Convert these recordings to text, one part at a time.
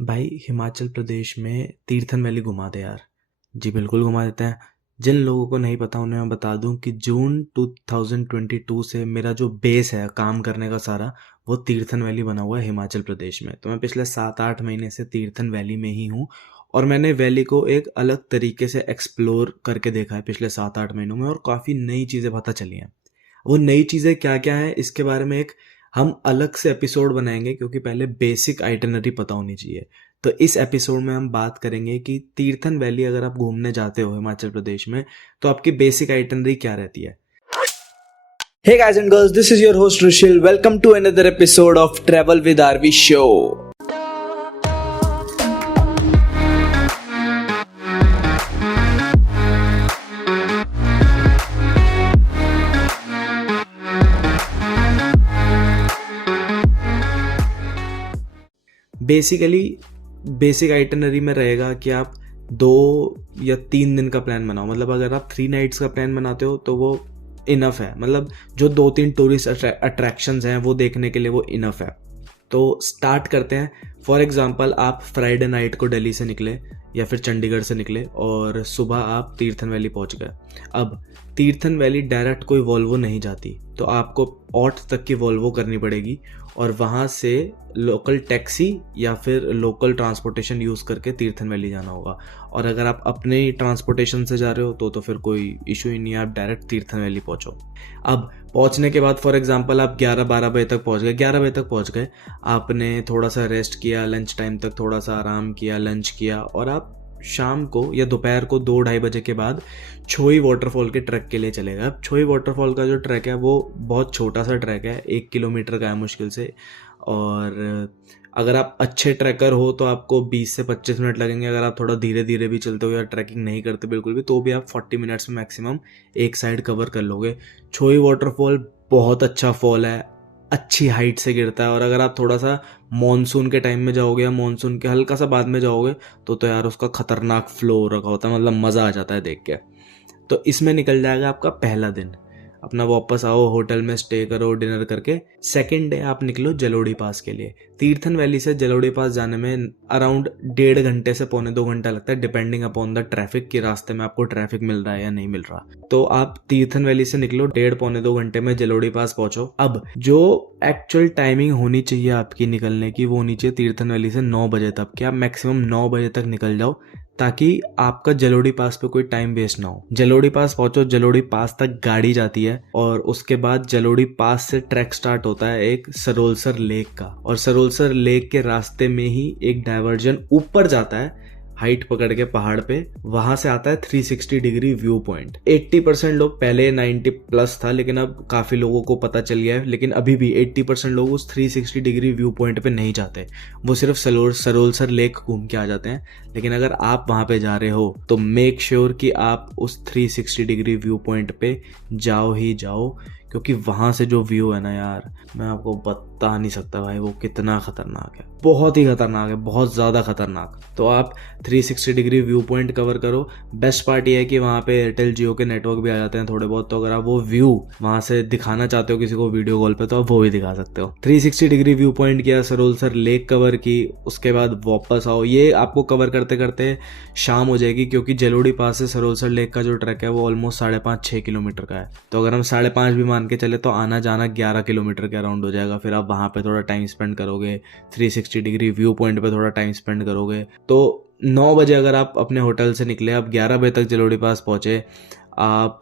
भाई हिमाचल प्रदेश में तीर्थन वैली घुमा दे यार। जी बिल्कुल घुमा देते हैं। जिन लोगों को नहीं पता उन्हें मैं बता दूं कि जून 2022 से मेरा जो बेस है काम करने का सारा वो तीर्थन वैली बना हुआ है हिमाचल प्रदेश में। तो मैं पिछले 7-8 महीने से तीर्थन वैली में ही हूँ और मैंने वैली को एक अलग तरीके से एक्सप्लोर करके देखा है पिछले 7-8 महीनों में और काफ़ी नई चीज़ें पता चली हैं। वो नई चीज़ें क्या क्या है इसके बारे में एक हम अलग से एपिसोड बनाएंगे क्योंकि पहले बेसिक आइटनरी पता होनी चाहिए। तो इस एपिसोड में हम बात करेंगे कि तीर्थन वैली अगर आप घूमने जाते हो हिमाचल प्रदेश में तो आपकी बेसिक आइटनरी क्या रहती है। Hey guys and girls, this is your host Rushil. Welcome to another episode of Travel with RV Show. Basically basic itinerary में रहेगा कि आप 2 या 3 दिन का प्लान बनाओ। मतलब अगर आप 3 नाइट्स का प्लान बनाते हो तो वो इनफ है। मतलब जो 2-3 टूरिस्ट अट्रैक्शंस हैं वो देखने के लिए वो इनफ है। तो स्टार्ट करते हैं। फॉर एग्जांपल आप फ्राइडे नाइट को दिल्ली से निकले या फिर चंडीगढ़ से निकले और सुबह आप तीर्थन वैली पहुंच गए। अब तीर्थन वैली डायरेक्ट कोई वॉल्वो नहीं जाती तो आपको ऑट तक की वॉल्वो करनी पड़ेगी और वहाँ से लोकल टैक्सी या फिर लोकल ट्रांसपोर्टेशन यूज़ करके तीर्थन वैली जाना होगा। और अगर आप अपने ही ट्रांसपोर्टेशन से जा रहे हो तो फिर कोई इशू ही नहीं है, आप डायरेक्ट तीर्थन वैली पहुँचो। अब पहुँचने के बाद फॉर एग्जांपल आप 11-12 बजे तक पहुँच गए, 11 बजे तक पहुँच गए, आपने थोड़ा सा रेस्ट किया, लंच टाइम तक थोड़ा सा आराम किया, लंच किया और आप शाम को या दोपहर को 2-2:30 बजे के बाद छोई वाटरफॉल के ट्रैक के लिए चले गए। अब छोई वाटरफॉल का जो ट्रैक है वो बहुत छोटा सा ट्रैक है, 1 किलोमीटर का है मुश्किल से। और अगर आप अच्छे ट्रैकर हो तो आपको 20 से 25 मिनट लगेंगे। अगर आप थोड़ा धीरे धीरे भी चलते हो या ट्रैकिंग नहीं करते बिल्कुल भी तो भी आप 40 मिनट्स में मैक्सिमम एक साइड कवर कर लोगे। छोई वाटरफॉल बहुत अच्छा फॉल है, अच्छी हाइट से गिरता है और अगर आप थोड़ा सा मॉनसून के टाइम में जाओगे या मॉनसून के हल्का सा बाद में जाओगे तो यार उसका खतरनाक फ्लो रखा होता है, मतलब मज़ा आ जाता है देख के। तो इसमें निकल जाएगा आपका पहला दिन। अपना वापस आओ, होटल में स्टे करो, डिनर करके सेकेंड डे आप निकलो जलोड़ी पास के लिए। तीर्थन वैली से जलोड़ी पास जाने में अराउंड 1.5 घंटे से 1.25 घंटा लगता है डिपेंडिंग अपॉन द ट्रैफिक कि रास्ते में आपको ट्रैफिक मिल रहा है या नहीं मिल रहा। तो आप तीर्थन वैली से निकलो, 1.5-1.25 घंटे में जलोड़ी पास पहुंचो। अब जो एक्चुअल टाइमिंग होनी चाहिए आपकी निकलने की वो होनी चाहिए तीर्थन वैली से 9 बजे तक कि आप मैक्सिमम 9 बजे तक निकल जाओ ताकि आपका जलोड़ी पास पे कोई टाइम वेस्ट ना हो। जलोड़ी पास पहुंचो, जलोड़ी पास तक गाड़ी जाती है और उसके बाद जलोड़ी पास से ट्रैक स्टार्ट होता है एक सरोलसर लेक का और सरोलसर लेक के रास्ते में ही एक डाइवर्जन ऊपर जाता है हाइट पकड़ के पहाड़ पे। वहां से आता है 360 डिग्री व्यू पॉइंट। 80% लोग, पहले 90 प्लस था लेकिन अब काफी लोगों को पता चल गया है, लेकिन अभी भी 80% लोग उस 360 डिग्री व्यू पॉइंट पे नहीं जाते, वो सिर्फ सरोलसर लेक घूम के आ जाते हैं। लेकिन अगर आप वहां पे जा रहे हो तो मेक श्योर कि आप उस 360 डिग्री व्यू पॉइंट पे जाओ ही जाओ, क्योंकि वहां से जो व्यू है ना यार, मैं आपको बता नहीं सकता भाई वो कितना खतरनाक है। बहुत ही खतरनाक है, बहुत ज़्यादा खतरनाक। तो आप 360 डिग्री व्यू पॉइंट कवर करो। बेस्ट पार्ट ये है कि वहाँ पे एयरटेल जियो के नेटवर्क भी आ जाते हैं थोड़े बहुत, तो अगर आप वो व्यू वहाँ से दिखाना चाहते हो किसी को वीडियो कॉल पे तो आप वो भी दिखा सकते हो। 360 डिग्री व्यू पॉइंट किया, सरोलसर लेक कवर की, उसके बाद वापस आओ। ये आपको कवर करते करते शाम हो जाएगी क्योंकि जलोड़ी पास से सरोलसर लेक का जो ट्रैक है वो ऑलमोस्ट 5.5-6 किलोमीटर का है। तो अगर हम 5.5 भी मान के चले तो आना जाना 11 किलोमीटर के अराउंड हो जाएगा। फिर आप वहाँ पे थोड़ा टाइम स्पेंड करोगे, 360 डिग्री व्यू पॉइंट पे थोड़ा टाइम स्पेंड करोगे। तो 9 बजे अगर आप अपने होटल से निकले, आप 11 बजे तक जलोड़ी पास पहुँचे, आप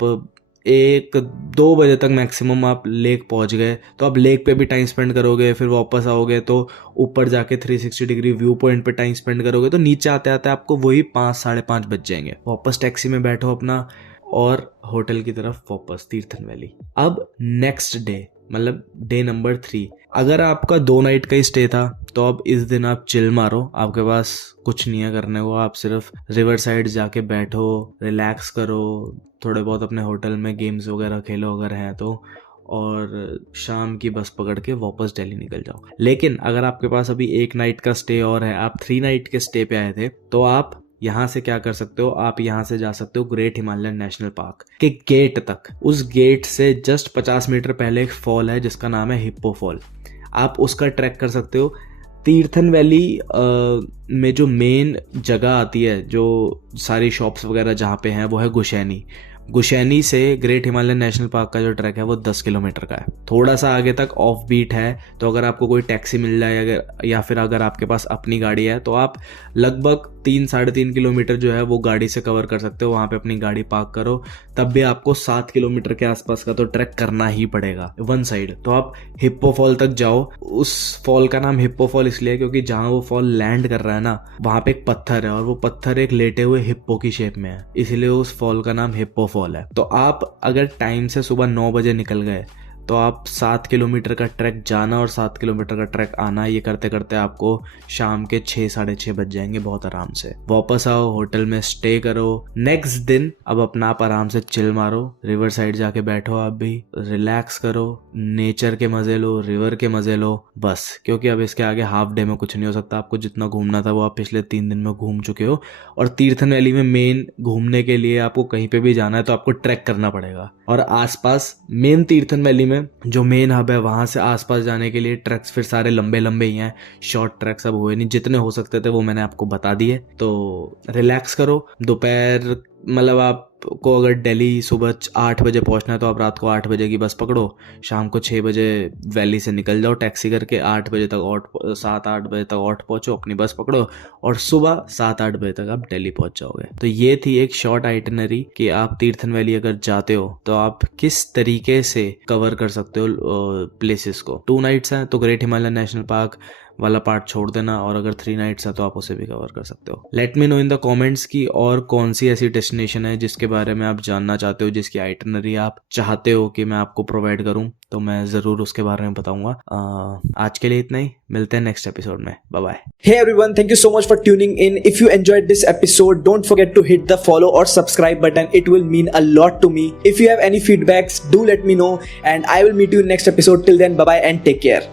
1-2 बजे तक मैक्सिमम आप लेक पहुंच गए, तो आप लेक पे भी टाइम स्पेंड करोगे। फिर वापस आओगे तो ऊपर जाके 360 डिग्री व्यू पॉइंट पे टाइम स्पेंड करोगे, तो नीचे आते आते आपको वही 5-5:30 बज जाएंगे। वापस टैक्सी में बैठो अपना और होटल की तरफ वापस तीर्थन वैली। अब नेक्स्ट डे मतलब डे नंबर 3, अगर आपका 2 नाइट का ही स्टे था तो अब इस दिन आप चिल मारो, आपके पास कुछ नहीं है करने को, आप सिर्फ रिवर साइड जाके बैठो, रिलैक्स करो, थोड़े बहुत अपने होटल में गेम्स वगैरह खेलो अगर हैं तो, और शाम की बस पकड़ के वापस दिल्ली निकल जाओ। लेकिन अगर आपके पास अभी 1 नाइट का स्टे और है, आप 3 नाइट के स्टे पे आए थे, तो आप यहाँ से क्या कर सकते हो, आप यहाँ से जा सकते हो ग्रेट हिमालयन नेशनल पार्क के गेट तक। उस गेट से जस्ट 50 मीटर पहले एक फॉल है जिसका नाम है हिप्पो फॉल, आप उसका ट्रैक कर सकते हो। तीर्थन वैली में जो मेन जगह आती है, जो सारी शॉप्स वगैरह जहाँ पे हैं, वो है गुशैनी। गुशैनी से ग्रेट हिमालयन नेशनल पार्क का जो ट्रैक है वो 10 किलोमीटर का है। थोड़ा सा आगे तक ऑफ बीट है, तो अगर आपको कोई टैक्सी मिल जाए या फिर अगर आपके पास अपनी गाड़ी है तो आप लगभग 3-3.5 किलोमीटर जो है वो गाड़ी से कवर कर सकते हो। वहाँ पे अपनी गाड़ी पार्क करो, तब भी आपको 7 किलोमीटर के आसपास का तो ट्रैक करना ही पड़ेगा वन साइड। तो आप हिप्पो फॉल तक जाओ। उस फॉल का नाम हिप्पो फॉल इसलिए है क्योंकि जहाँ वो फॉल लैंड कर रहा है ना, वहाँ पे एक पत्थर है और वो पत्थर एक लेटे हुए हिप्पो की शेप में है, इसलिए उस फॉल का नाम हिप्पो फॉल है। तो आप अगर टाइम से सुबह 9 बजे निकल गए तो आप 7 किलोमीटर का ट्रैक जाना और 7 किलोमीटर का ट्रैक आना, ये करते करते आपको शाम के 6-6:30 बज जाएंगे बहुत आराम से। वापस आओ, होटल में स्टे करो। नेक्स्ट दिन अब अपना आप आराम से चिल मारो, रिवर साइड जाके बैठो, आप भी रिलैक्स करो, नेचर के मजे लो, रिवर के मजे लो, बस। क्योंकि अब इसके आगे हाफ डे में कुछ नहीं हो सकता। आपको जितना घूमना था वो आप पिछले 3 दिन में घूम चुके हो। और तीर्थन वैली में मेन घूमने के लिए आपको कहीं पे भी जाना है तो आपको ट्रैक करना पड़ेगा। और आसपास मेन तीर्थन वैली में जो मेन हब है, वहां से आसपास जाने के लिए ट्रैक्स फिर सारे लंबे लंबे ही हैं। शॉर्ट ट्रैक्स अब हुए नहीं, जितने हो सकते थे वो मैंने आपको बता दिए। तो रिलैक्स करो। दोपहर मतलब आपको अगर दिल्ली सुबह 8 बजे पहुंचना है तो आप रात को 8 बजे की बस पकड़ो, शाम को 6 बजे वैली से निकल जाओ टैक्सी करके, 8 बजे तक 7-8 बजे तक ऑट पहुंचो, अपनी बस पकड़ो और सुबह 7-8 बजे तक आप दिल्ली पहुंच जाओगे। तो ये थी एक शॉर्ट आइटिनरी कि आप तीर्थन वैली अगर जाते हो तो आप किस तरीके से कवर कर सकते हो प्लेसेस को। 2 नाइट्स हैं तो ग्रेट हिमालयन नेशनल पार्क वाला पार्ट छोड़ देना, और अगर 3 नाइट्स है तो आप उसे भी कवर कर सकते हो। Let me know in the comments की और कौन सी ऐसी डेस्टिनेशन है जिसके बारे में आप जानना चाहते हो, जिसकी आइटिनरी आप चाहते हो कि मैं आपको प्रोवाइड करूं, तो मैं ज़रूर उसके बारे में बताऊंगा। आज के लिए इतना ही, मिलते हैं नेक्स्ट एपिसोड में। Bye bye. Hey everyone, thank you so much for tuning in. If you enjoyed this episode, don't forget to hit the follow or subscribe button. It will mean a lot to me. If you have any feedbacks, do let me know and I will meet you in next episode. Till then, bye bye and take care.